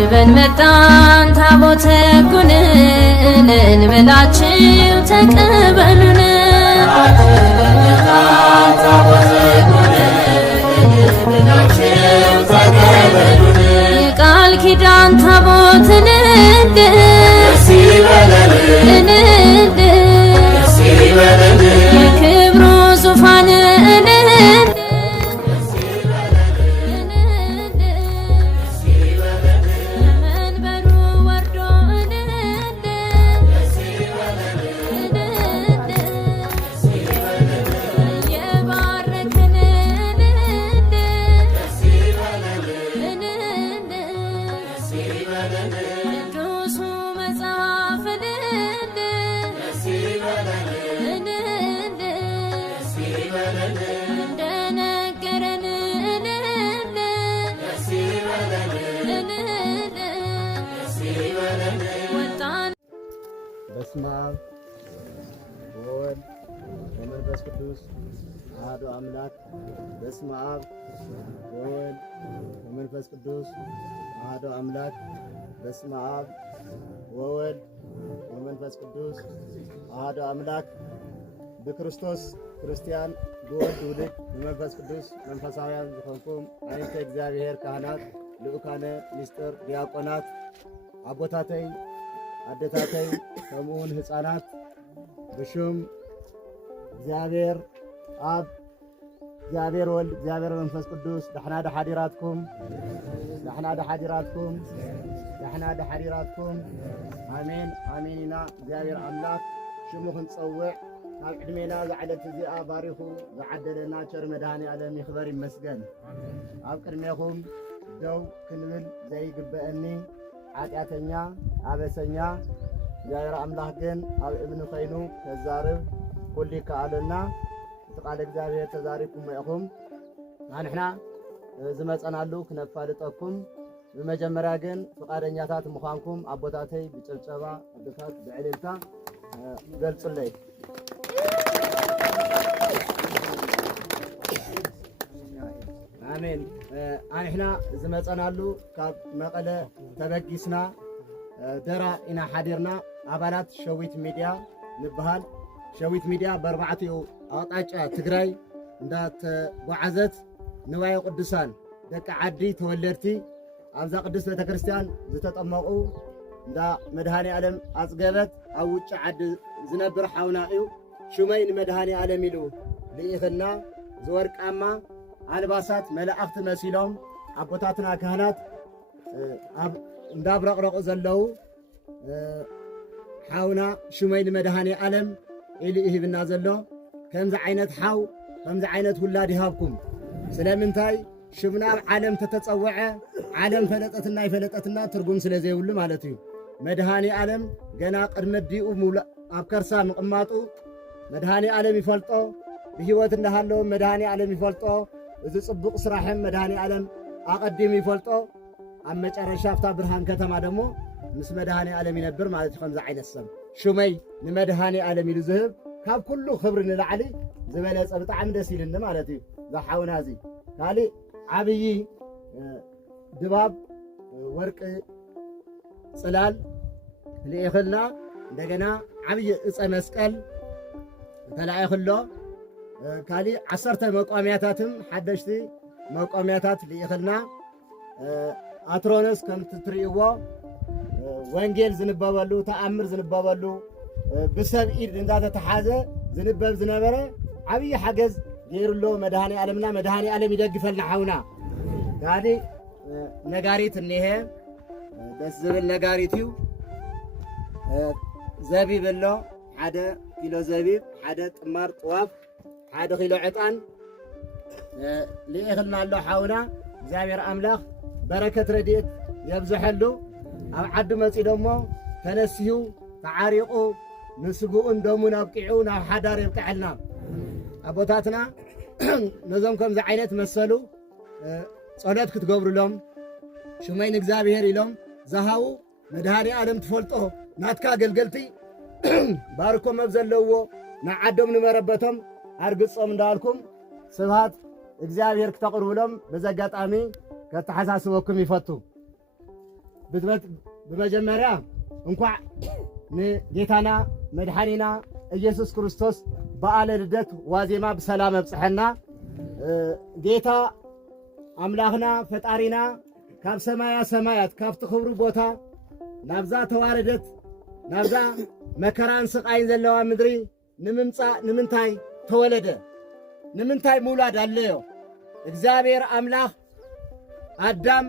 አጅበን መጣን ታቦተ ሕጉን እልል ብላችሁ ተቀበሉን። አጅበን መጣን ታቦተ ሕጉን እልል ብላችሁ ተቀበሉን። የቃል ኪዳን ታቦት የክብሩ ዙፋን በስመ አብ ወወልድ ወመንፈስ ቅዱስ አሐዱ አምላክ። በስመ አብ ወወልድ ወመንፈስ ቅዱስ አሐዱ አምላክ። በስመ አብ ወወልድ ወመንፈስ ቅዱስ አሐዱ አምላክ። በክርስቶስ ክርስቲያን ብወልድ ውልድ በመንፈስ ቅዱስ መንፈሳውያን ዝኾንኩም ዓይነተ እግዚአብሔር ካህናት፣ ልኡካነ ምስጢር ዲያቆናት፣ አቦታተይ አደታተይ ከምኡን ህፃናት ብሹም እግዚአብሔር አብ እግዚአብሔር ወልድ እግዚአብሔር መንፈስ ቅዱስ ዳሕና ደሓዲራትኩም አሜን አሜን ኢና እግዚአብሔር አምላክ ሽሙ ክንፀውዕ ኣብ ዕድሜና ዝዓለት እዚኣ ባሪኹ ዝዓደለና ቸር መድሃኒ ዓለም ይኽበር ይመስገን። ኣብ ቅድሜኹም ደው ክንብል ዘይግበአኒ ኃጢአተኛ አበሰኛ እግዚአብሔር አምላክ ግን ኣብ እብን ኮይኑ ተዛርብ ኩሉ ይከኣለና ተቃለ እግዚአብሔር ተዛሪብኩም ኢኹም አንሕና ዝመፀናሉ ክነፋልጠኩም በመጀመሪያ ግን ፈቃደኛታት ምዃንኩም አቦታተይ ብጭብጨባ አቦታት ብዕልልታ ገልጹልኝ። አሜን። አንሕና ዝመፀናሉ ካብ መቐለ ተበጊስና ደራ ኢና ሓዲርና ኣባላት ሸዊት ሚድያ ንበሃል። ሸዊት ሚድያ በ4 ኣቕጣጫ ትግራይ እንዳተጓዓዘት ንዋየ ቅዱሳን ደቂ ዓዲ ተወለድቲ ኣብዛ ቅዱስ ቤተክርስቲያን ዝተጠመቑ እንዳ መድሃኒ ዓለም ኣጽገበት ኣብ ውጭ ዓዲ ዝነብር ሓውና እዩ። ሹመይ ንመድሃኒ ዓለም ኢሉ ልኢኽና ዝወርቃማ አልባሳት መላእክት መሲሎም አቦታትና ካህናት እንዳብረቅረቁ ዘለው ሓውና ሹመይ ንመድሃኒ ዓለም ኢሉ ይህብና ዘሎ። ከምዚ ዓይነት ሓው ከምዚ ዓይነት ውላድ ይሃብኩም። ስለምንታይ ሽምና ዓለም ተተጸውዐ ዓለም ፈለጠትና ይፈለጠትና ትርጉም ስለ ዘይብሉ ማለት እዩ። መድሃኒ ዓለም ገና ቅድመ ዲኡ ኣብ ከርሳ ምቕማጡ መድሃኒ ዓለም ይፈልጦ፣ ብህይወት እንዳሃለዎ መድሃኒ ዓለም ይፈልጦ፣ እዚ ጽቡቕ ስራሕም መድሃኒ ዓለም ኣቐዲሙ ይፈልጦ። ኣብ መጨረሻ ኣብታ ብርሃን ከተማ ደሞ ምስ መድሃኒ ዓለም ይነብር ማለት እዩ። ከምዚ ዓይነት ሰብ ሹመይ ንመድሃኒ ዓለም ኢሉ ዝህብ ካብ ኩሉ ክብሪ ንላዕሊ ዝበለጸ ብጣዕሚ ደስ ኢልኒ ማለት እዩ። ዛሓውና እዚ ካሊእ ዓብዪ ድባብ ወርቂ ጽላል ልኢኽልና እንደገና ዓብዪ ዕፀ መስቀል ተላኢኽሎ ካሊ 10 መቋሚያታትም ሓደሽቲ መቋሚያታት ልኢኽልና አትሮንስ ከም ትትርእይዎ ወንጌል ዝንበበሉ ተኣምር ዝንበበሉ ብሰብ ኢድ እንዳተተሓዘ ዝንበብ ዝነበረ ዓብይ ሓገዝ ገይሩሎ መድሃኒ ዓለምና መድሃኒ ዓለም ይደግፈልና ሓውና ጋዲ ነጋሪት እኒሄ ደስ ዝብል ነጋሪት እዩ ዘቢብ ኣሎ 1 ኪሎ ዘቢብ 1 ጥማር ጥዋፍ 1 ኪሎ ዕጣን ልኢኽልና ኣሎ ሓውና እግዚአብሔር አምላኽ በረከት ረድኤት የብዝሐሉ ኣብ ዓዱ መፂኡ ደሞ ተነሲሁ ተዓሪቑ ንስጉኡን ደሙን ኣብቂዑ ናብ ሓዳር የብቅዐልና ኣቦታትና ነዞም ከምዚ ዓይነት መሰሉ ጸሎት ክትገብሩሎም ሽመይ ንእግዚአብሔር ኢሎም ዝሃቡ መድሃኒ ዓለም ትፈልጦ ናትካ አገልገልቲ ባርኮም ኣብ ዘለውዎ ንዓዶም ንመረበቶም ኣርግጾም እንዳልኩም ስብሃት እግዚአብሔር ክተቕርብሎም በዘጋጣሚ ከተሓሳስበኩም ይፈቱ በመጀመሪያ እንኳዕ ንጌታና መድኃኒና ኢየሱስ ክርስቶስ በዓለ ልደት ዋዜማ በሰላም ኣብጽሐና ጌታ አምላኽና ፈጣሪና ካብ ሰማያ ሰማያት ካብቲ ክብሩ ቦታ ናብዛ ተዋረደት ናብዛ መከራን ስቃይን ዘለዋ ምድሪ ንምምጻእ ንምንታይ ተወለደ ንምንታይ ምውላድ ኣለዮ እግዚአብሔር አምላኽ አዳም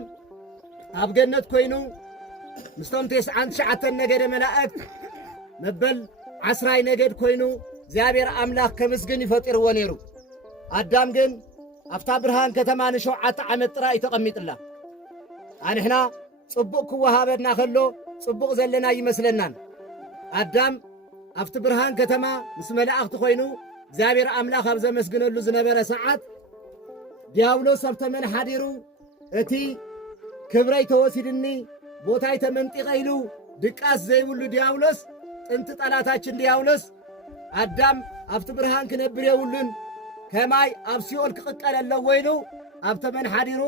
ኣብ ገነት ኮይኑ ምስቶም 99 ነገደ መላእክት መበል 10 ነገድ ኮይኑ እግዚአብሔር አምላኽ ከምስግን ይፈጢርዎ ነይሩ አዳም ግን አፍታ ብርሃን ከተማ ን7 ዓመት ጥራይ ተቐሚጥላ አንሕና ጽቡቕ ክወሃበና ከሎ ጽቡቕ ዘለና ይመስለናን አዳም አፍቲ ብርሃን ከተማ ምስ መላእክት ኮይኑ እግዚአብሔር አምላኽ ኣብ ዘመስግነሉ ዝነበረ ሰዓት ዲያብሎስ ኣብ ተመን ሓዲሩ እቲ ክብረይ ተወሲድኒ ቦታይ ተመንጢቀ ኢሉ ድቃስ ዘይብሉ ዲያብሎስ ጥንቲ ጠላታችን ዲያብሎስ አዳም ኣብቲ ብርሃን ክነብር የብሉን ከማይ ኣብ ሲኦል ክቕቀል ኣለዎ ኢሉ ኣብ ተመን ሓዲሩ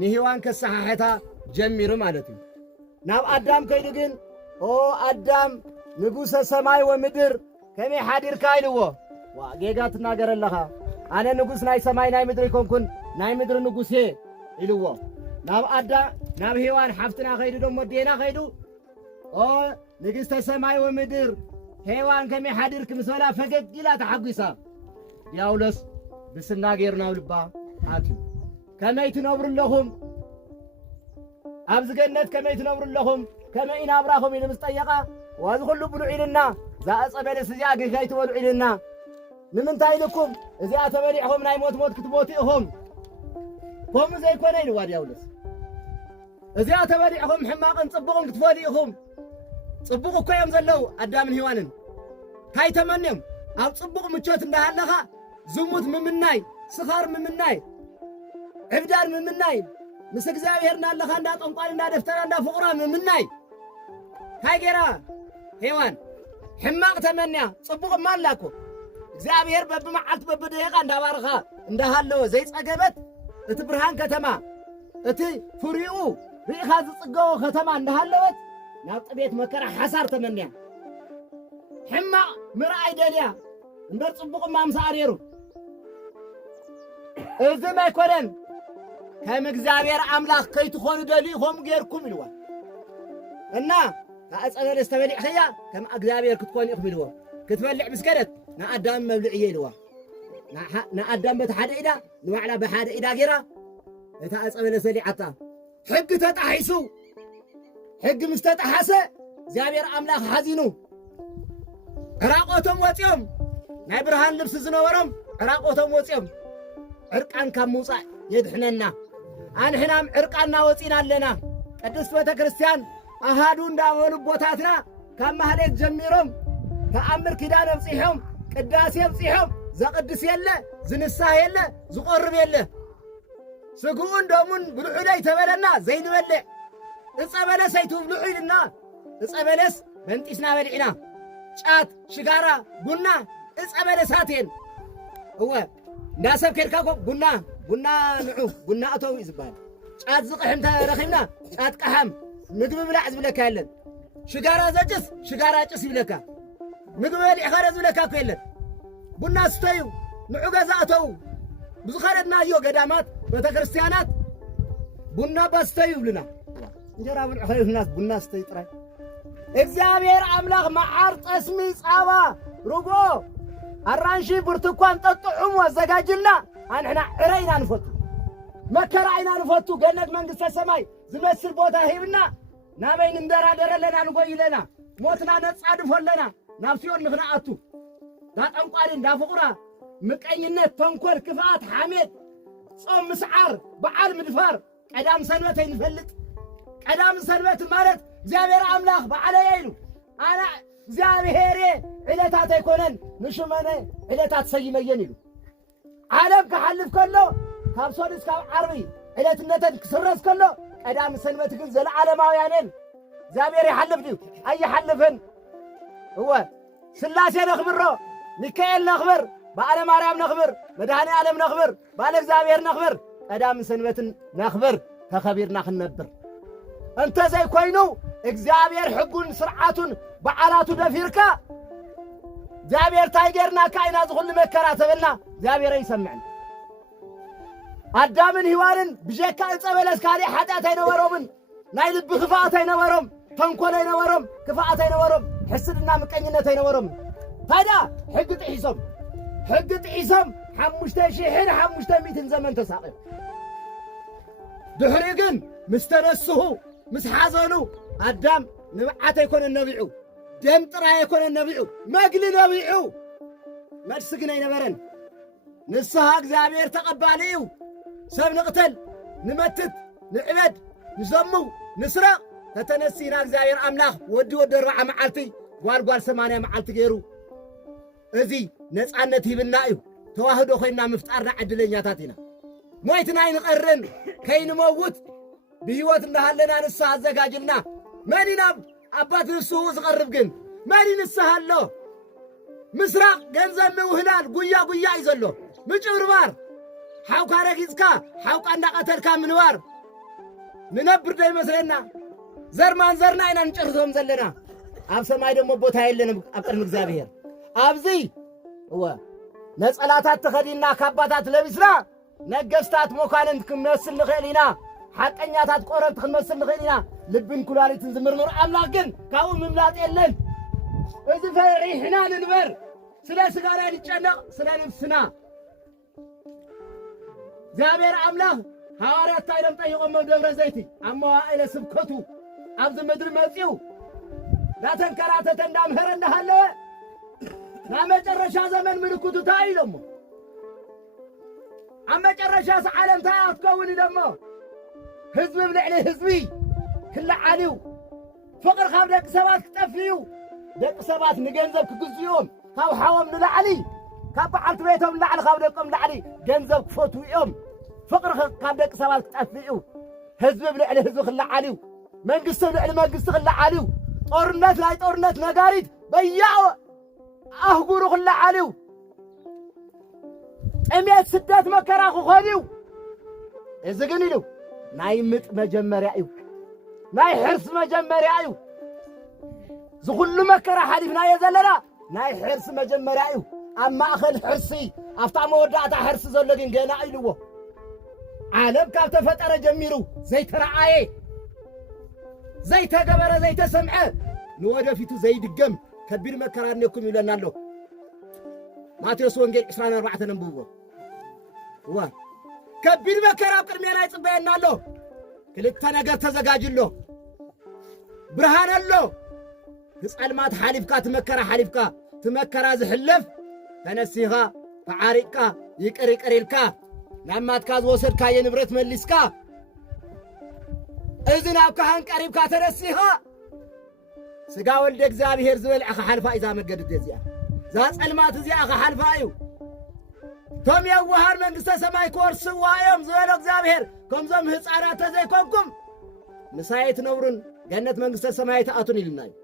ንሔዋን ከሰሓሕታ ጀሚሩ ማለት እዩ ናብ አዳም ከይዱ ግን ኦ አዳም ንጉሰ ሰማይ ወምድር ከመይ ሓዲርካ ኢልዎ ዋ ጌጋ ትናገር ኣለኻ ኣነ ንጉስ ናይ ሰማይ ናይ ምድሪ ይኮንኩን ናይ ምድሪ ንጉስ እየ ኢልዎ ናብ አዳም ናብ ሔዋን ሓፍትና ከይዱ ደሞ ዴና ከይዱ ኦ ንግሥተ ሰማይ ወምድር ሔዋን ከመይ ሓዲርክ ምስ በላ ፈገግ ኢላ ተሓጒሳ ዲያብሎስ ብስና ገይሩ ናብ ልባ ኣትዩ ከመይ ትነብሩ ኣለኹም ኣብዚ ገነት ከመይ ትነብሩ ኣለኹም ከመይ ኢናብራኹም ኢሉ ምስ ጠየቓ ዋዚ ኩሉ ብሉዕ ኢልና ዛዕፀ በለስ እዚኣ ግን ከይትበልዑ ኢልና ንምንታይ ኢልኩም እዚኣ ተበሊዕኹም ናይ ሞት ሞት ክትሞቱ ኢኹም ከምኡ ዘይኮነ ኢልዋ ዲያብሎስ እዚኣ ተበሊዕኹም ሕማቕን ጽቡቕን ክትፈልዩ ኢኹም ጽቡቕ እኮ እዮም ዘለዉ አዳምን ሔዋንን እንታይ ተመንዮም ኣብ ጽቡቕ ምቾት እንዳሃለኻ ዝሙት ምምናይ ስኻር ምምናይ ዕብዳር ምምናይ ምስ እግዚአብሔር እናለኻ እንዳጠንቋል እንዳደፍተራ እንዳፍቑራ ምምናይ እንታይ ገይራ ሔዋን ሕማቕ ተመንያ ጽቡቕ እማ ኣላኮ እግዚአብሔር በብመዓልቲ በብደቂቓ እንዳባርኻ እንዳሃለወ ዘይጸገበት እቲ ብርሃን ከተማ እቲ ፍሪኡ ርኢኻ ዝጽገቦ ከተማ እንዳሃለወት ናብ ጥቤት መከራ ሓሳር ተመንያ ሕማቕ ምርኣይ ደልያ እምበር ጽቡቕ እማ ምሳኣ ነይሩ እዚ ማይኮነን ከም እግዚአብሔር አምላኽ ከይትኾኑ ደሊኢኹም ጌርኩም ኢልዋ እና ዕፀ በለስ ተበሊዕኸያ ከም እግዚአብሔር ክትኮኑ ኢኹም ኢልዎ ክትበልዕ ምስ ከደት ንኣዳም መብልዕ እየ ኢልዋ ንኣዳም በቲ ሓደ ኢዳ ንባዕላ ብሓደ ኢዳ ጌራ እታ ዕፀ በለስ በሊዓታ ሕጊ ተጣሒሱ ሕጊ ምስ ተጣሓሰ እግዚአብሔር አምላኽ ሓዚኑ ዕራቆቶም ወፂኦም ናይ ብርሃን ልብሲ ዝነበሮም ዕራቆቶም ወፂኦም ዕርቃን ካብ ምውፃእ የድሕነና አንሕናም ዕርቃንና ወፂና ኣለና ቅድስት ቤተ ክርስቲያን ኣሃዱ እንዳበሉ ቦታትና ካብ ማህሌት ጀሚሮም ተኣምር ኪዳን ኣብፂሖም ቅዳሴ ኣብፂሖም ዘቕድስ የለ ዝንሳህ የለ ዝቖርብ የለ ስግኡን ደሙን ብልዑለይ ተበለና ዘይንበልዕ ዕፀ በለስ ኣይትብልዑ ኢልና ዕፀ በለስ በንጢስና በሊዕና ጫት ሽጋራ ቡና ዕፀ በለሳት እየን እወ እንዳሰብ ከድካ ኮ ቡና ንዑ ቡና እተው እዩ ዝበሃል ጫት ዝቕሕም ተረኺብና ጫት ቀሓም ምግቢ ብላዕ ዝብለካ የለን ሽጋራ ዘጭስ ሽጋራ ጭስ ይብለካ ምግቢ በሊዕኻ ረ ዝብለካ እኮ የለን ቡና ስተዩ ንዑገዛእተው ብዙኸረድናዮ ገዳማት ቤተ ክርስቲያናት ቡና ባስተዩ ይብሉና እንጀራ ብልዑ ኸይፍናት ቡና ስተይ ጥራይ እግዚአብሔር አምላኽ መዓር ጠስሚ ጻባ ሩጎ አራንሺ ብርቱካን ጠጥዑም አዘጋጅልና አንሕና ዕረይና ንፈቱ መከራ ኢና ንፈቱ ገነት መንግሥተ ሰማይ ዝመስል ቦታ ሂብና ናበይን እንደራደረለና ንጎይለና ሞትና ነጻድፎለና ናብ ሲዮን ንኽንኣቱ ዳጠንቋሪ እንዳፍቑራ ምቀኝነት ተንኰል ክፍኣት ሓሜት ጾም ምስዓር በዓል ምድፋር ቀዳም ሰንበት ይንፈልጥ ቀዳም ሰንበት ማለት እግዚአብሔር አምላኽ በዓለየ ኢሉ ኣነ እግዚአብሔር ዕለታት ኣይኮነን ንሽመነ ዕለታት ሰይመየን ኢሉ ዓለም ክሓልፍ ከሎ ካብ ሶድስ ካብ ዓርቢ ዕለትነተን ክስረዝ ከሎ ቀዳም ሰንበት ግን ዘለዓለማውያንን እግዚአብሔር ይሓልፍ ድዩ ኣይሓልፍን እወ ስላሴ ነኽብሮ ሚካኤል ነኽብር በዓለ ማርያም ነኽብር መድኃኔ ዓለም ነኽብር ባለ እግዚአብሔር ነኽብር ቀዳም ሰንበትን ነኽብር ተኸቢርና ክንነብር እንተ ዘይኮይኑ እግዚአብሔር ሕጉን ስርዓቱን በዓላቱ ደፊርካ እግዚአብሔር ታይ ጌርናካ ኢና ዝኹሉ መከራ ተበልና እግዚአብሔር ይሰምዕን አዳምን ሔዋንን ብጀካ ዕፀ በለስ ካሊእ ኃጢአት ኣይነበሮምን ናይ ልቢ ክፍኣት ኣይነበሮም ተንኰል ኣይነበሮም ክፍኣት ኣይነበሮም ሕስድና ምቀኝነት ኣይነበሮም ታዲያ ሕጊ ጥሒሶም 5500 ዘመን ተሳቒሩ ድሕሪ ግን ምስ ተነስሑ ምስ ሓዘኑ አዳም ንብዓት ኣይኮነን ነቢዑ ደም ጥራይ ኣይኮነን ነቢዑ መግሊ ነቢዑ መልሲ ግን ኣይነበረን ንስሓ እግዚአብሔር ተቐባሊ እዩ ሰብ ንቕተል ንመትት ንዕበድ ንዘሙ ንስረቕ ተተነሲና እግዚአብሔር አምላኽ ወዲ 40 መዓልቲ ጓልጓል 80 መዓልቲ ገይሩ እዚ ነፃነት ሂብና እዩ ተዋህዶ ኮይና ምፍጣርና ዕድለኛታት ኢና ሞይትና ይንቐርን ከይንመውት ብህይወት እንዳሃለና ንስሓ አዘጋጅልና መን ኢና አባት ንስኡ ዝቐርብ ግን መን ንስሓ ኣሎ ምስራቅ ገንዘብ ምውህላል ጉያ እዩ ዘሎ ምጭብርባር ሓውካ ረጊፅካ ሓውካ እንዳቐተልካ ምንባር ንነብር ዶ ይመስለና ዘርማን ዘርና ኢና ንጨርሶም ዘለና ኣብ ሰማይ ደሞ ቦታ የለንም ኣብ ቅድሚ እግዚአብሔር ኣብዚ እወ ነጸላታት ተኸዲና ካባታት ለቢስና ነገስታት ሞካንንት ክንመስል ንኽእል ኢና ሓቀኛታት ቆረብቲ ክንመስል ንኽእል ኢና ልብን ኩላሊትን ዝምርምር ኣምላኽ ግን ካብኡ ምምላጥ የለን እዚ ፈሪሕና ንንበር ስለ ስጋና ንጨነቕ ስለ ነፍስና እግዚአብሔር አምላኽ ሐዋርያት ታይሎም ጠይቖም ደብረ ዘይቲ ኣብ መዋዕለ ስብከቱ ኣብዚ ምድሪ መጺኡ ዳተንከራተተ እንዳምሃረ እንዳሃለወ ናብ መጨረሻ ዘመን ምልክቱ ታይ ኢሎሞ ኣብ መጨረሻ ዓለም ታይ ኣትከውን ደሞ ህዝቢ ብልዕሊ ህዝቢ ክለዓል እዩ ፍቕሪ ካብ ደቂ ሰባት ክጠፍዩ ደቂ ሰባት ንገንዘብ ክግዝኦም ካብ ሓዎም ንላዕሊ ካብ በዓልቲ ቤቶም ንላዕሊ ካብ ደቆም ንላዕሊ ገንዘብ ክፈትዉ እዮም ፍቕሪ ካብ ደቂ ሰባት ክጠፍዩ ህዝቢ ብልዕሊ ህዝቢ ክለዓል እዩ መንግስቲ ብልዕሊ መንግስቲ ክለዓል እዩ ጦርነት ናይ ጦርነት ነጋሪት በያዕ ኣህጉሩ ክለዓል እዩ ጥሜት ስደት መከራ ክኾን እዩ እዚ ግን ኢሉ ናይ ምጥ መጀመርያ እዩ ናይ ሕርሲ መጀመርያ እዩ ዝኹሉ መከራ ሓሊፍናዮ ዘለና ናይ ሕርሲ መጀመርያ እዩ ኣብ ማእኸል ሕርሲ ኣብታ መወዳእታ ሕርሲ ዘሎ ግን ገና ኢልዎ ዓለም ካብ ተፈጠረ ጀሚሩ ዘይተረኣየ ዘይተገበረ ዘይተሰምዐ ንወደፊቱ ዘይድገም ከቢድ መከራ ነኩም ይለና ኣሎ ማቴዎስ ወንጌል 24 ነንብብዎ ዋ ከቢድ መከራ ቅድሜና ይጽበየና ኣሎ ክልተ ነገር ተዘጋጅሎ ብርሃን ኣሎ ትጸልማት ሓሊፍካ ትመከራ ሓሊፍካ ትመከራ ዝሕልፍ ተነሲኻ ተዓሪቅካ ይቅር ኢልካ ናማትካ ዝወሰድካ የንብረት መሊስካ እዚ ናብ ካህን ቀሪብካ ተነሲኻ ስጋ ወልደ እግዚአብሔር ዝበልዐ ሓልፋ ኢዛ መገድት እዚኣ ዛ ጸልማት እዚኣ ሓልፋ እዩ ቶም የዋሃር መንግሥተ ሰማይ ክወርስዋ እዮም ዝበሎ እግዚአብሔር ከምዞም ህፃናት ተዘይኮንኩም ንሳይ ትነብሩን ገነት መንግሥተ ሰማይ ተኣቱን ኢልና እዩ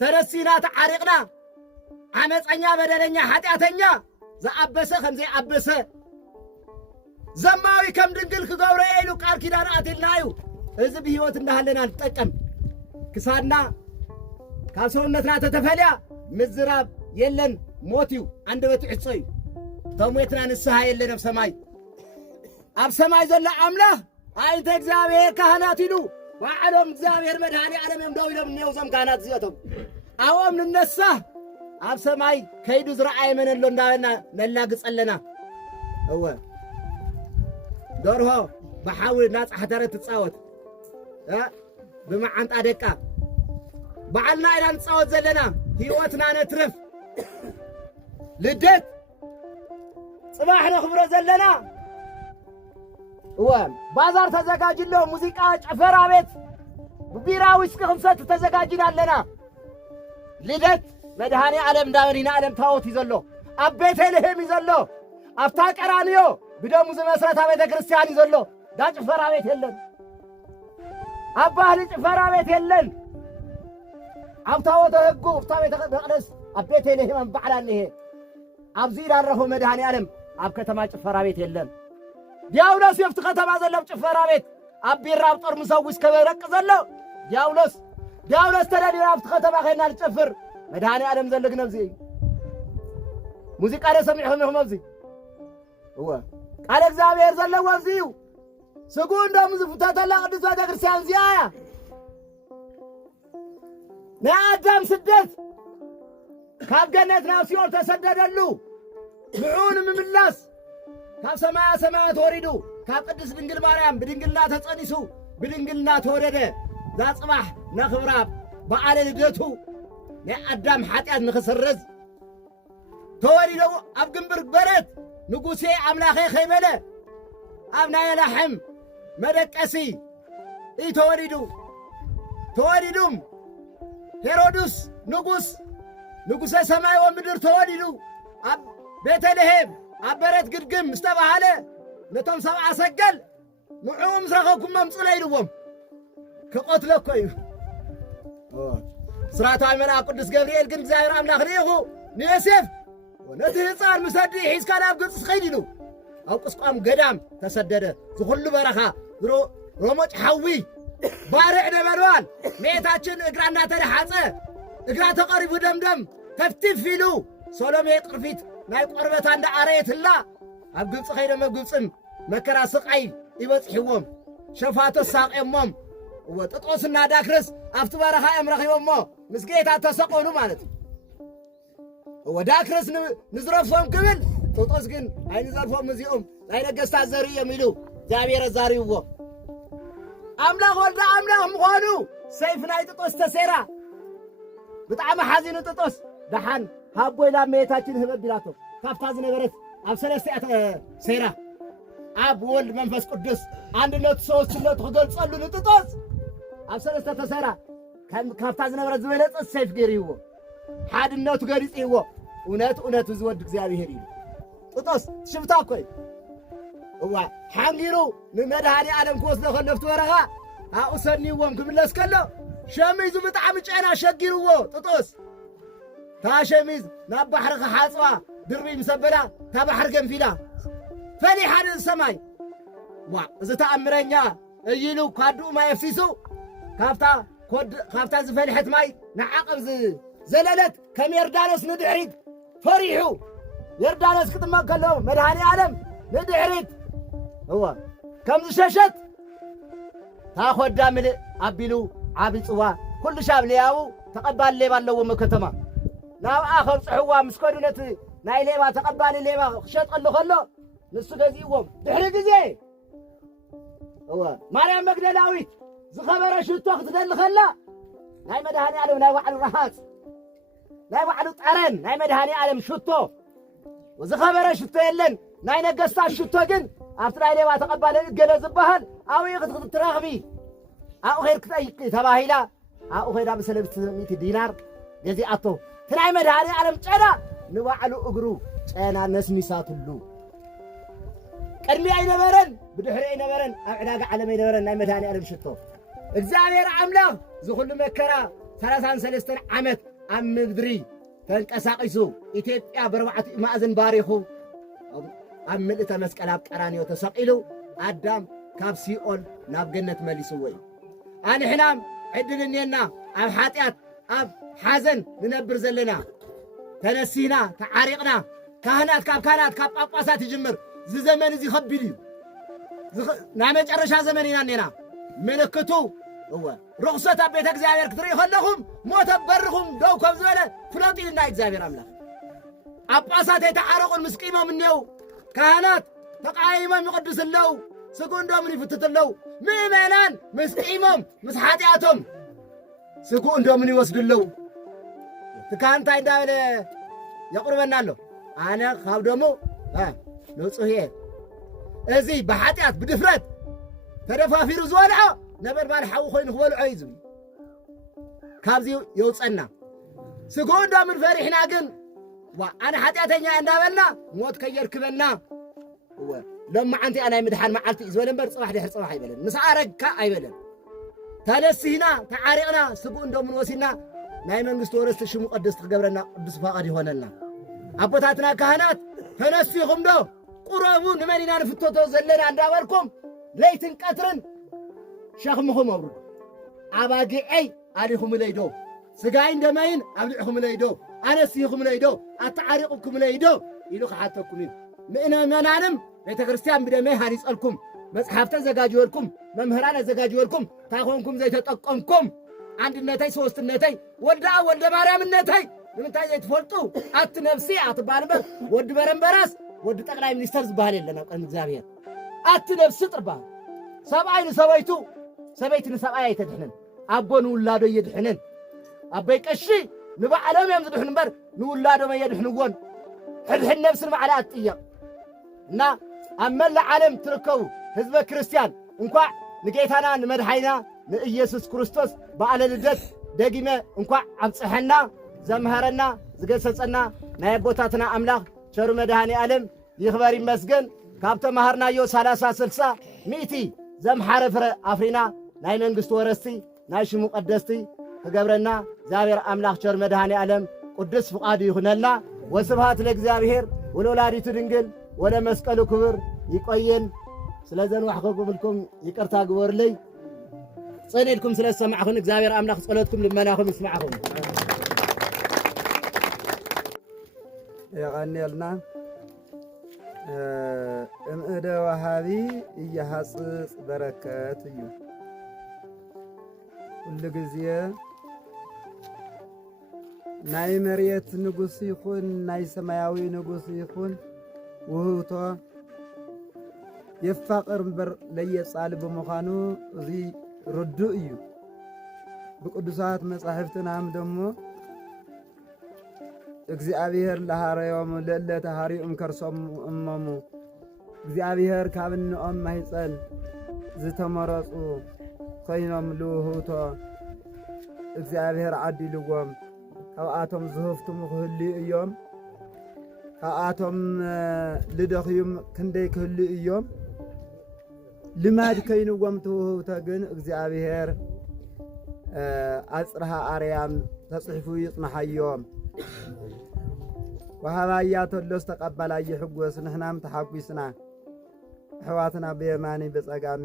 ተነሲና ተዓሪቕና ዓመፀኛ በደለኛ ኃጢአተኛ ዘአበሰ ከምዘይ አበሰ ዘማዊ ከም ድንግል ክገብረ ኢሉ ቃል ኪዳን አትልናዩ እዚ በህይወት እንዳሃለና ንጠቀም ክሳድና ካብ ሰውነትና ተተፈልያ ምዝራብ የለን ሞት እዩ አንደበቱ ዕጾ እዩ ተሞትና ንስሐ የለን ኣብ ሰማይ ኣብ ሰማይ ዘሎ ኣምላኽ ኣይንተ እግዚአብሔር ካህናት ኢሉ ባዕሎም እግዚአብሔር መድኃኒ ዓለም እዮም ደው ኢሎም እኒአው እዞም ካህናት እዚኣቶም ኣብኦም ንነሳህ ኣብ ሰማይ ከይዱ ዝረአየ መን ኣሎ እንዳበልና ነላግጸለና እወ ደርሆ ብሓዊ እናጻሕተረት ትጻወት ብመዓንጣ ደቃ በዓልና ኢና ንጻወት ዘለና ህይወትና ነትርፍ ልደት ጽባሕ ነኽብሮ ዘለና እወ ባዛር ተዘጋጅሎ ሙዚቃ ጨፈራ ቤት ቢራ ዊስኪ ክምሰት ተዘጋጅና ኣለና ልደት መድኃኒ ዓለም እንዳበኒና ዓለም ታቦት እዩ ዘሎ ኣብ ቤተልሔም እዩ ዘሎ ኣብታ ቀራንዮ ብደሙ ዝመስረታ ቤተ ክርስቲያን እዩ ዘሎ ዳ ጭፈራ ቤት የለን ኣብ ባህሊ ጭፈራ ቤት የለን ኣብ ታቦተ ሕጉ ኣብታ ቤተ መቅደስ ኣብ ቤተልሔም ኣብ በዓላ እኒሄ ኣብዚ ዳረኸ መድኃኒ ዓለም ኣብ ከተማ ጭፈራ ቤት የለን ዲያብሎስ የፍቲ ከተማ ዘሎ ጭፈራ ቤት ኣብ ቢራ ኣብ ጠርሙስ ዊስኪ ከበረቅ ዘሎ ዲያብሎስ ተደሊና ኣብቲ ከተማ ኸይድና ንጨፍር መድኃኒ ዓለም ዘለግነ ኣብዚ እዩ ሙዚቃ ደ ሰሚዕኹም ኢኹም ኣብዚ እወ ቃል እግዚአብሔር ዘለዎ ኣብዚ እዩ ስጉ እንደም ዝፍተተላ ቅዱስ ቤተ ክርስቲያን እዚኣ እያ ናይ ኣዳም ስደት ካብ ገነት ናብ ሲኦል ተሰደደሉ ንዑ ንምምላስ ካብ ሰማያ ሰማያት ወሪዱ ካብ ቅድስት ድንግል ማርያም ብድንግልና ተጸኒሱ ብድንግልና ተወለደ ዛ ጽባሕ ነኽብራ በዓለ ልደቱ ናይ ኣዳም ሓጢአት ንኽስረዝ ተወሊዱ ኣብ ግንብር በረት ንጉሴ ኣምላኸ ኸይበለ ኣብ ናይ ላሕም መደቀሲ ተወሊዱም ሄሮድስ ንጉሰ ሰማይ ወምድር ተወሊዱ ኣብ ቤተልሔም ኣብ በረት ግድግም ዝተባሃለ ነቶም ሰብዓ ሰገል ንዑ ምስ ረኸብኩሞም ጽለ ኢልዎም ክቆትለኮ እዩ ስራታዊ መልአክ ቅዱስ ገብርኤል ግን እግዚአብሔር ኣምላኽ ርኢኹ ንዮሴፍ ነቲ ህፃን ምሰዲ ሒዝካ ናብ ግብፂ ትኸይድ ኢሉ ኣብ ቁስቋም ገዳም ተሰደደ ዝኹሉ በረኻ ሮሞጭ ሓዊ ባርዕ ነበልባል ሜታችን እግራ እናተደሓፀ እግራ ተቐሪቡ ደምደም ተፍቲፍ ኢሉ ሰሎሜ ቅርፊት ናይ ቆርበታ እንዳዓረየትላ ኣብ ግብፂ ኸይዶም ኣብ ግብፅም መከራ ስቃይ ይበፅሕዎም ሸፋቶ ሳቅዮሞም ጥጦስና ዳክርስ ኣብቲ በረኻ እዮም ረኺቦሞ ምስ ጌታ ተሰቆሉ ማለት እዩ ዳክርስ ንዝረፍሶም ክብል ጥጦስ ግን ኣይንዘርፎም እዚኦም ናይ ነገሥታት ዘርኢ እዮም ኢሉ እግዚአብሔር ኣዛሪብዎ ኣምላኽ ወልዳ ኣምላኽ ምዃኑ ሰይፍ ናይ ጥጦስ ተሴራ ብጣዕሚ ሓዚኑ ጥጦስ ደሓን ሃቦይ ላብ መየታችን ህበቢላቶ ካብታ ዝነበረት ኣብ ሰለስተ ሴራ ኣብ ወልድ መንፈስ ቅዱስ አንድነቱ ሶስትነቱ ክገልጸሉ ንጥጦስ ኣብ ሰለስተ ተሰራ ካብታ ዝነበረት ዝበለጸት ሰይፍ ገይርዎ ሓድነቱ ገሊጽዎ እውነት ዝወድ እግዚአብሔር እዩ ጥጦስ ሽፍታ ኮይ እዋ ሓንጊሩ ንመድኃኒ ዓለም ክወስዶ ከለፍቲ በረኻ ኣብኡ ሰኒዎም ክምለስ ከሎ ሸሚዙ ብጣዕሚ ጨና ሸጊርዎ ጥጦስ ታ ሸሚዝ ናብ ባሕሪ ክሓፅባ ድርቢ ምሰበላ ታ ባሕሪ ገንፊላ ፈሊሓ ሰማይ ዋ እዚ ተኣምረኛ እይሉ ኳድኡ ማይ ኣፍሲሱ ካብታ ዝፈልሐት ማይ ንዓቐብ ዘለለት ከም ዮርዳኖስ ንድሕሪት ፈሪሑ ዮርዳኖስ ክጥመቕ ከሎ መድኃኒ ዓለም ንድሕሪት እወ ከም ዝሸሸት ታ ኾዳ ምልእ ኣቢሉ ዓብ ጽዋ ኩሉ ሻብ ለያቡ ተቐባሊ ሌባ ኣለዎም ከተማ ናብኣ ኸብፅሕዋ ምስ ከዱ ነቲ ናይ ሌባ ተቐባሊ ሌባ ክሸጠሉ ከሎ ንሱ ገዚእዎም ድሕሪ ግዜ እወ ማርያም መግደላዊት ዝኸበረ ሽቶ ክትደሊ ኸላ ናይ መድኃኒ ዓለም ናይ ባዕሉ ረሃፅ ናይ ባዕሉ ጠረን ናይ መድኃኒ ዓለም ሽቶ ዝኸበረ ሽቶ የለን ናይ ነገሥታት ሽቶ ግን ኣብቲ ናይ ሌባ ተቐባሊ ገለ ዝበሃል ኣብኡ ክትረኽቢ ኣብኡ ኸይድ ክጠይቂ ተባሂላ ኣብኡ ኸይዳ ብ300 ዲናር ገዚኣቶ እቲ ናይ መድኃኒ ዓለም ጨና ንባዕሉ እግሩ ጨና ነስኒሳትሉ ቅድሚ ኣይነበረን ብድሕሪ ኣይነበረን ኣብ ዕዳጋ ዓለም ኣይነበረን ናይ መድኃኒ ዓለም ሽቶ እግዚአብሔር ኣምላኽ ዝኹሉ መከራ 33 ዓመት ኣብ ምድሪ ተንቀሳቒሱ ኢትዮጵያ ብርባዕቲ ማእዝን ባሪኹ ኣብ ምልእተ መስቀል ኣብ ቀራንዮ ተሰቒሉ ኣዳም ካብ ሲኦል ናብ ገነት መሊስዎ እዩ ኣንሕናም ዕድል እኔና ኣብ ሓጢአት ኣብ ሓዘን ንነብር ዘለና ተነሲና ተዓሪቕና ካህናት ካብ ጳጳሳት ይጅምር ዝዘመን እዚ ኸቢድ እዩ ናይ መጨረሻ ዘመን ኢና ኔና ምልክቱ ርኩሰት ኣብ ቤተ እግዚአብሔር ክትሪኢ ከለኹም ሞተ በርኹም ደው ከም ዝበለ ፍለጡ ኢልና እግዚአብሔር ኣምላኽ ጳጳሳት የተዓረቁን ምስቂሞም እኔው ካህናት ተቃይሞም ይቅድስ ኣለው ስጉንዶምን ይፍትት ኣለው ምእመናን ምስቂሞም ምስ ሓጢኣቶም ስጉንዶምን ይወስዱ ኣለው ትካህን እንታይ እንዳበለ የቁርበና ኣሎ ኣነ ካብ ደሞ ንጹህ እየ እዚ ብሓጢኣት ብድፍረት ተደፋፊሩ ዝበልዖ ነበልባል ሓዊ ኮይኑ ክበልዖ እዩ ዝብል ካብዚ የውፀና ስጉንዶምን ፈሪሕና ግን ኣነ ሓጢኣተኛ እንዳበልና ሞት ከየርክበና ሎማዓንቲ ናይ ምድሓን መዓልቲ እዩ ዝበለ እምበር ፅባሕ ድሕሪ ፅባሕ ኣይበለን ምስ ኣረግካ ኣይበለን ተነሲህና ተዓሪቕና ስጉንዶምን ወሲድና ናይ መንግስቲ ወረስቲ ሽሙ ቅድስቲ ክገብረና ቅዱስ ፈቐድ ይሆነልና ኣቦታትና ካህናት ተነሲኹም ዶ ቁረቡ ንመን ኢና ንፍተቶ ዘለና እንዳበልኩም ለይትን ቀትርን ሸኽምኹም ኣውርዱ ኣባጊዐይ ኣሊኹም ለይ ዶ ስጋይን ደመይን ኣብሊዕኹም ለይ ዶ ኣነሲኹም ለይ ዶ ኣተዓሪቑኩም ለይ ዶ ኢሉ ክሓተኩም እዩ ምእመናንም ቤተ ክርስቲያን ብደመይ ሃኒፀልኩም መጽሓፍተ ዘጋጅወልኩም መምህራን ኣዘጋጅወልኩም ታኾንኩም ዘይተጠቀምኩም አንድነተይ ሶስትነተይ ወልደ ኣብ ወልደ ማርያምነተይ ንምንታይ ዘይትፈልጡ ኣቲ ነፍሲ ኣትባል እምበር ወዲ በረንበራስ ወዲ ጠቅላይ ሚኒስተር ዝበሃል የለን ኣብ ቅድሚ እግዚአብሔር ኣቲ ነፍሲ ጥርባል ሰብኣይ ንሰበይቱ ሰበይቲ ንሰብኣይ ኣይተድሕንን ኣቦ ንውላዶ እየድሕንን ኣበይ ቀሺ ንባዕሎም እዮም ዝድሕኑ እምበር ንውላዶም እየድሕንዎን ሕድሕን ነፍሲ ንባዕላ ኣትጥየቕ እና ኣብ መላእ ዓለም ትርከቡ ህዝበ ክርስቲያን እንኳዕ ንጌታና ንመድሓይና ንኢየሱስ ክርስቶስ በዓለ ልደት ደጊመ እንኳዕ ኣብፅሐና ዘምሃረና ዝገሰጸና ናይ ኣቦታትና ኣምላኽ ቸሩ መድኃኔ ዓለም ይኽበር ይመስገን ካብ ተማሃርናዮ 30 ሚእቲ ዘምሓረ ፍረ ኣፍሪና ናይ መንግስቲ ወረስቲ ናይ ሽሙ ቀደስቲ ክገብረና እግዚአብሔር ኣምላኽ ቸሩ መድኃኔ ዓለም ቅዱስ ፍቓዱ ይኹነልና ወስብሃት ለእግዚአብሔር ወለወላዲቱ ድንግል ወለመስቀሉ ክብር ይቆየን ስለ ዘንዋሕከኩምልኩም ይቅርታ ግበሩለይ ጸኒድኩም ስለ ዝሰማዕኹን እግዚአብሔር ኣምላኽ ጸሎትኩም ልመናኹም ይስማዕኹም የቀኔልና እምእደ ወሃቢ እያሐጽጽ በረከት እዩ ሁሉ ጊዜ ናይ መሬት ንጉስ ይኹን ናይ ሰማያዊ ንጉስ ይኹን ውህብቶ የፋቅር እምበር ለየጻል ብምዃኑ እዚ ርዱእ እዩ ብቅዱሳት መጻሕፍትናም ደሞ እግዚአብሔር ለሃረዮም ለለ ተሃሪኦም ከርሶም እመሙ እግዚአብሔር ካብ ንኦም ማይጸን ዝተመረጹ ኮይኖም ልውህብቶ እግዚአብሔር ዓዲልዎም ካብኣቶም ዝህፍቱም ክህልዩ እዮም ካብኣቶም ልደኽዩም ክንደይ ክህልዩ እዮም ልማድ ከይንዎም ትውህብቶ ግን እግዚአብሔር ኣጽርሃ ኣርያም ተጽሒፉ ይጽንሐዮም ወሃባያ ተሎስ ተቀበላየ ሕጎስ ንሕናም ተሓጒስና ሕዋትና በየማኒ በጸጋሚ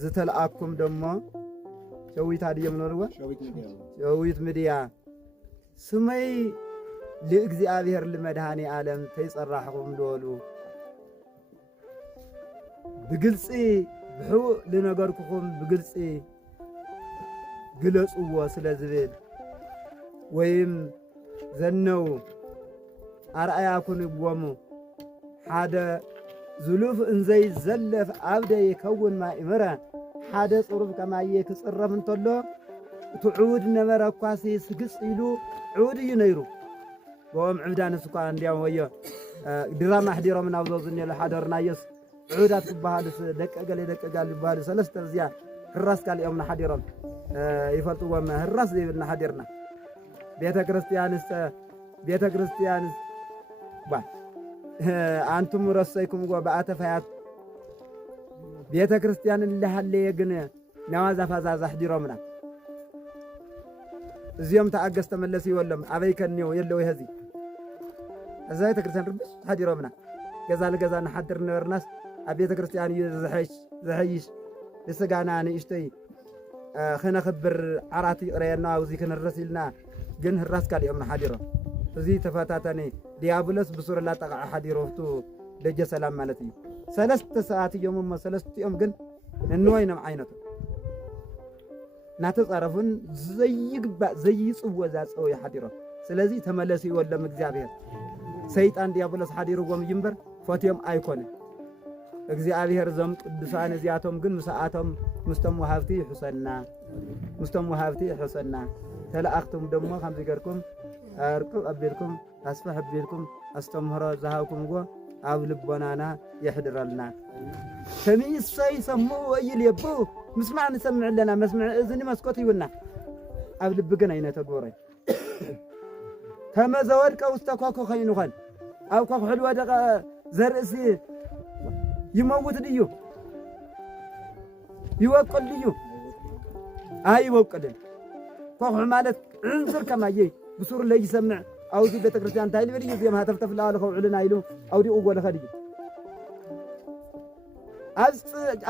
ዝተልአኩም ደሞ ሸዊት አድየም ነርወ ሸዊት ሚድያ ስመይ ለእግዚአብሔር ለመድኃኔ ዓለም ተይጸራሕኩም ደወሉ ብግልጺ ብሕው ለነገርኩም ብግልጺ ግለጽዎ ስለ ዝብል ወይም ዘነው ኣርአያኩንዎሙ ሓደ ዝሉፍ እንዘይ ዘለፍ ኣብደ ይከውን ማእምረ ሓደ ጽሩብ ከማየ ክጽረፍ እንተሎ እቲ ዕውድ ነበረ ኳሲ ስግጽ ኢሉ ዕውድ እዩ ነይሩ ቦም ዕብዳንስ እኳ እንዲያው ወዮ ድራማ ሕዲሮም ናብዞዝኔሉ ሓደርናዮስ ዕውዳት ክበሃሉስ ደቀገለ ደቀጋል ይበሃሉ ሰለስተ እዚያ ሕራስ ካልኦም ናሓዲሮም ይፈልጥዎም ሕራስ ዘይብልና ሓዲርና ቤተ ክርስቲያንስ ባ አንቱም ረሰይኩም ጎ በአተፋያት ቤተ ክርስቲያን ለሐለየ ግን ናዋዛ ፈዛዛ ሕዲሮምና እዚዮም ተአገስ ተመለስ ይወለም አበይከኒው የለው ይሄዚ እዛ ቤተ ክርስቲያን ርብስ ሕዲሮምና ገዛ ለገዛ ንሓድር ነበርናስ ኣብ ቤተ ክርስቲያን ዘሐይሽ ለስጋና ንእሽተይ ክነኽብር ዓራት ይቕረየና ኣብዚ ክንረስ ኢልና ግን ህራስ ካልኦም ናሓዲሮም እዚ ተፈታተኒ ዲያብሎስ ብሱር ላጠቃ ሓዲሮፍቱ ደጀ ሰላም ማለት እዩ 3 ሰዓት እዮም እሞ 3 ኦም ግን እንወይኖም ዓይነቱ ናተጻረፉን ዘይግባእ ዘይጽወ ዛጸው ይሓዲሮም ስለዚ ተመለሱ ይወለም እግዚአብሔር ሰይጣን ዲያብሎስ ሓዲሮዎም ይምበር ፎትዮም አይኮነ እግዚአብሔር ዘም ቅዱሳን እዚያቶም ግን ምሳአቶም ምስቶም ወሃብቲ ይሕሰና ተላእኽቱም ደሞ ከምዚ ገርኩም አርቁ አብልኩም ተስፋ አብልኩም አስተምሮ ዘሃብኩምጎ ኣብ ልቦናና ይሕድረልና ከመይሰይ ሰሙ ወይል የቡ ምስማዕ ንሰምዕ ለና መስምዕ እዝኒ መስኮት ይውና ኣብ ልብ ግን አይነተጎረይ ከመዘወድቀ ውስተ ኮኮ ኸይኑኸን ኣብ ኮኩሕል ወደቀ ዘርእሲ ይመውት ድዩ ይወቅል ድዩ አይወቅልን ኮኩሕ ማለት ዕንዝር ከማየ ብሱር ላይ ይሰምዕ አውዲ ቤተክርስቲያን ታይል በድዩ ዘማ ተፍተፍላ ለኸውልና ይሉ አውዲ ወለ ኸድዩ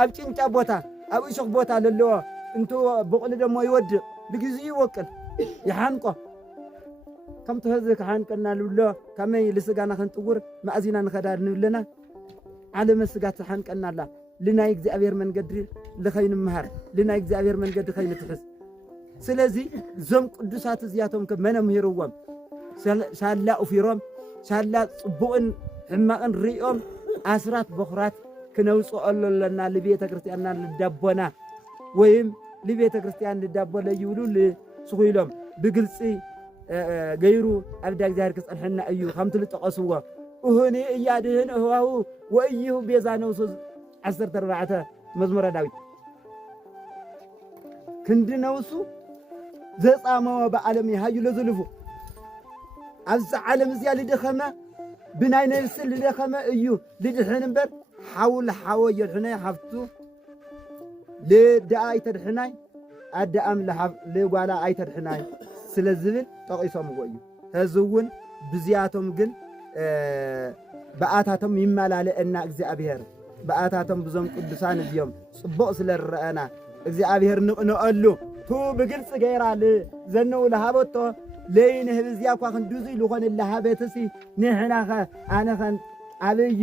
ኣብ ጭንጫ ቦታ ኣብ እሾኽ ቦታ ለለዎ እንቱ በቕሊ ደሞ ይወድ ብግዚኡ ይወቅል ይሓንቆ ከምቲ ህዝቢ ክሓንቀና ልብሎ ከመይ ልስጋና ክንጥውር ማእዚና ንኸዳ ንብለና ዓለመ ስጋ ትሓንቀናላ ልናይ እግዚአብሔር መንገዲ ለኸይንምሃር ልናይ እግዚአብሔር መንገዲ ኸይንትሕስ ስለዚ ዞም ቅዱሳት እዚያቶም ከመነ ምህርዎም ሻላ ኡፊሮም ሻላ ጽቡቕን ሕማቕን ሪኦም ኣስራት በኹራት ክነውፅኦ ኣለና ለቤተ ክርስቲያንና ልዳቦና ወይም ለቤተ ክርስቲያን ልዳቦ ለይብሉ ልስኹኢሎም ብግልፂ ገይሩ ኣብዳ እግዚአብሔር ክጸንሐና እዩ ከምቲ ልጠቐስዎ እሁኒ እያድህን እህዋሁ ወእይሁ ቤዛ ነውሱ 14 መዝሙረ ዳዊት ክንዲ ነውሱ ዘጻመወ በዓለም ይሃዩ ለዝልፉ ኣብዚ ዓለም እዚያ ልደኸመ ብናይ ነፍሲ ልደኸመ እዩ ልድሕን እምበር ሓውል ሓወ የድሕናይ ሓፍቱ ልደኣ ኣይተድሕናይ ኣዳኣም ልጓላ ኣይተድሕናይ ስለ ዝብል ጠቒሶምዎ እዩ ህዝውን ብዚያቶም ግን በኣታቶም ይመላለአና እግዚአብሔር በኣታቶም ብዞም ቅዱሳን እዚዮም ጽቡቕ ስለረአና እግዚአብሔር ንቕንቐሉ ቱ ብግልጽ ገይራ ዘነው ለሃበቶ ለይንህብ እዚያ እኳ ክንዱዙ ልኾን ለሃበትሲ ንሕናኸ ኣነኸን ኣበዩ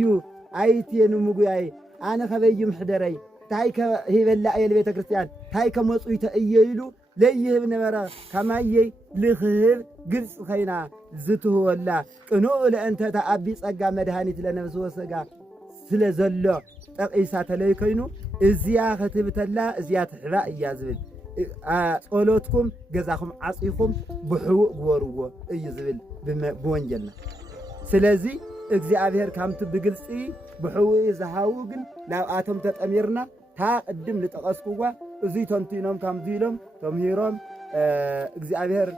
ኣይትየ ንምጉያይ ኣነ ኸበዩ ምሕደረይ ታይከ ሂበላ እየ ለቤተ ክርስቲያን ታይከ መጹይተ እየ ኢሉ ለይህብ ነበረ ከማየይ ልኽህብ ግልጽ ኸይና ዝትህወላ ቅኑዕ ለእንተ ተኣቢ ጸጋ መድኃኒት ለነፍሲ ወሰጋ ስለ ዘሎ ጠቒሳ ተለይ ኮይኑ እዚያ ኸትብተላ እዚያ ትሕባ እያ ዝብል ጸሎትኩም ገዛኹም ዓጺኹም ብሕውእ ግበርዎ እዩ ዝብል ብወንጀልና ስለዚ እግዚአብሔር ከምቲ ብግልፂ ብሕውእ ዝሃው ግን ናብኣቶም ተጠሚርና ታ ቅድም ልጠቐስኩዋ እዙይ ተንቲኖም ከምዚ ኢሎም ተምሂሮም እግዚአብሔር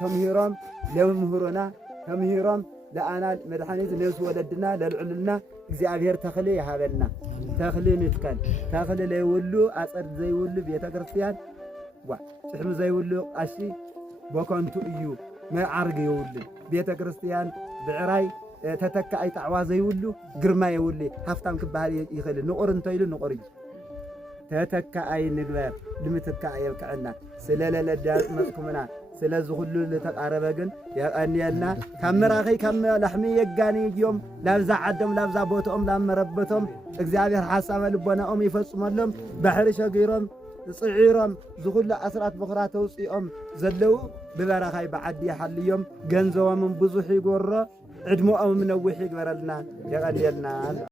ተምሂሮም ለምህሮና ተምሂሮም ለአና መድኃኒት ነሱ ወለድና ለልዑልና እግዚአብሔር ተኽሊ ይሃበልና ተኽሊ ንትከል ተኽሊ ለይውሉ አጸድ ዘይውሉ ቤተ ክርስቲያን ጥሕሚ ዘይውሉ ቃሺ በኮንቱ እዩ መዓርግ ይውሉ ቤተ ክርስቲያን ብዕራይ ተተካኣይ ጣዕዋ ዘይውሉ ግርማ ይውሉ ሃፍታም ክበሃል ይኽእል ንቑር እንተይሉ ንቑር እዩ ተተካኣይ ንግበር ልምትካእ የብክዐና ስለለለዳ መጽኩምና ስለዚ ሁሉ ለተቃረበ ግን የቀንየልና ካመራኺ ካመ ለሕሚ የጋኒ እዮም ላብዛ ዓዶም ላብዛ ቦታኦም ላመረበቶም እግዚአብሔር ሐሳበ ልቦናኦም ይፈጽመሎም ባሕሪ ሸጊሮም ጽዒሮም ዝኹሉ ኣስራት በኽራት ተውፂኦም ዘለው ብበረኻይ በዓዲ ይሓልዮም ገንዘቦም ብዙሕ ይጎሮ ዕድሞኦም ነዊሕ ይግበረልና የቀንየልና